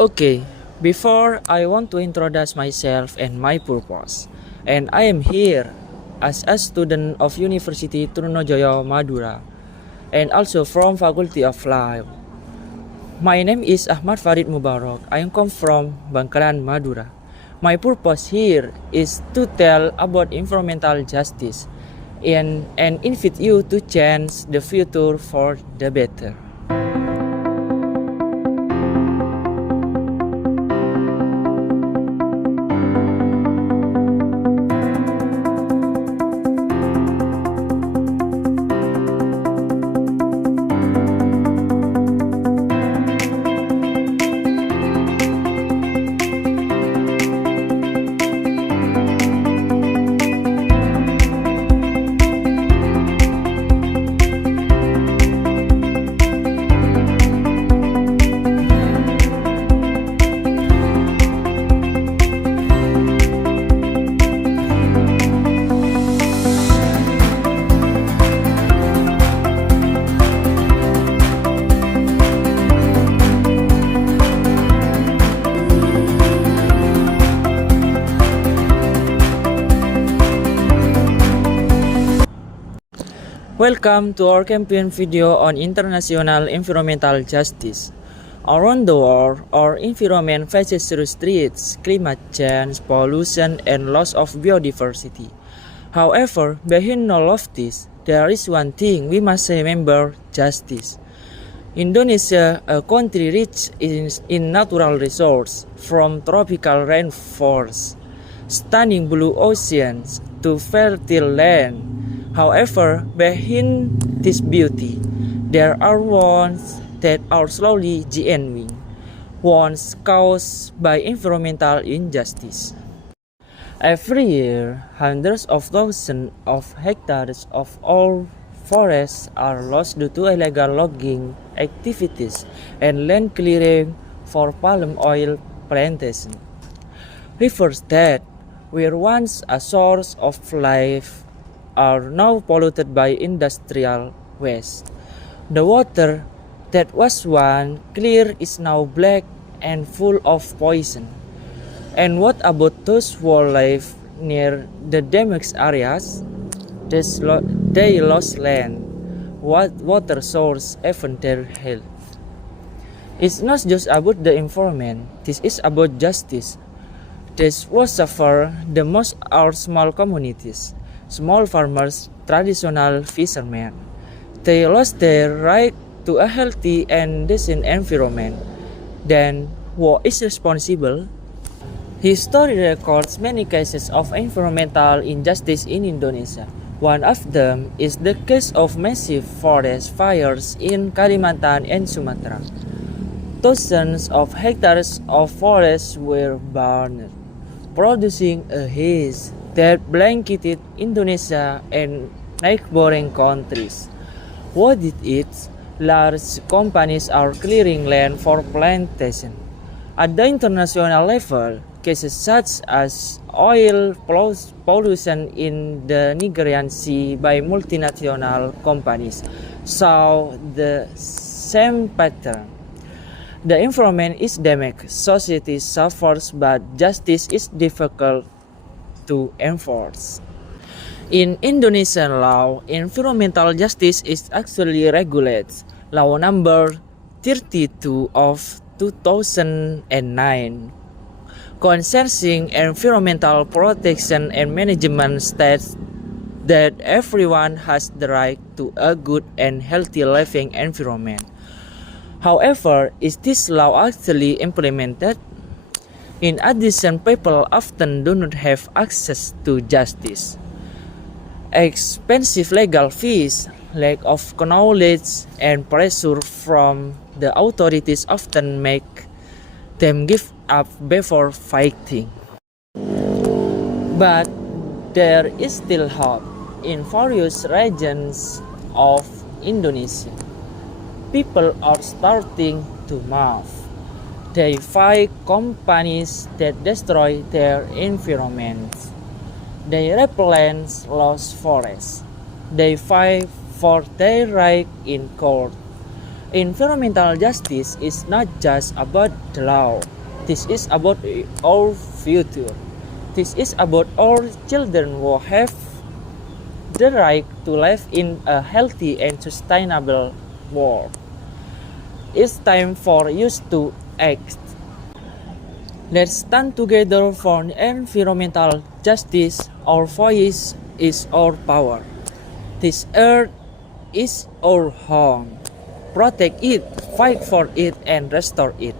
Okay, before I want to introduce myself and my purpose. And I am here as a student of University Trunojoyo Madura and also from Faculty of Law. My name is Ahmad Farid Mubarak. I come from Bangkalan, Madura. My purpose here is to tell about environmental justice and invite you to change the future for the better. Welcome to our campaign video on international environmental justice. Around the world, our environment faces serious threats, climate change, pollution, and loss of biodiversity. However, behind all of this, there is one thing we must remember: justice. Indonesia, a country rich in natural resources, from tropical rainforests, stunning blue oceans, to fertile land. However, behind this beauty, there are wounds that are slowly genuine, wounds caused by environmental injustice. Every year, hundreds of thousands of hectares of our forests are lost due to illegal logging activities and land clearing for palm oil plantation. Rivers that were once a source of life are now polluted by industrial waste. The water that was once clear is now black and full of poison. And what about those who live near the damaged areas? They lost land, water source, even their health. It's not just about the environment, this is about justice. These who suffer the most are small communities, small farmers, traditional fishermen. They lost their right to a healthy and decent environment. Then, who is responsible? History records many cases of environmental injustice in Indonesia. One of them is the case of massive forest fires in Kalimantan and Sumatra. Thousands of hectares of forests were burned, producing a haze that blanketed Indonesia and neighboring countries. What did it? Large companies are clearing land for plantation. At the international level, cases such as oil pollution in the Nigerian Sea by multinational companies saw the same pattern. The environment is damaged, society suffers, but justice is difficult to enforce. In Indonesian law, environmental justice is actually regulated. Law number 32 of 2009 concerning environmental protection and management states that everyone has the right to a good and healthy living environment. However, is this law actually implemented? In addition, people often do not have access to justice. Expensive legal fees, lack of knowledge, and pressure from the authorities often make them give up before fighting. But there is still hope. In various regions of Indonesia, people are starting to move. They fight companies that destroy their environments. They replenish lost forests. They fight for their right in court. Environmental justice is not just about the law. This is about our future. This is about our children who have the right to live in a healthy and sustainable world. It's time for us to act. Let's stand together for environmental justice. Our voice is our power. This earth is our home. Protect it, fight for it, and restore it.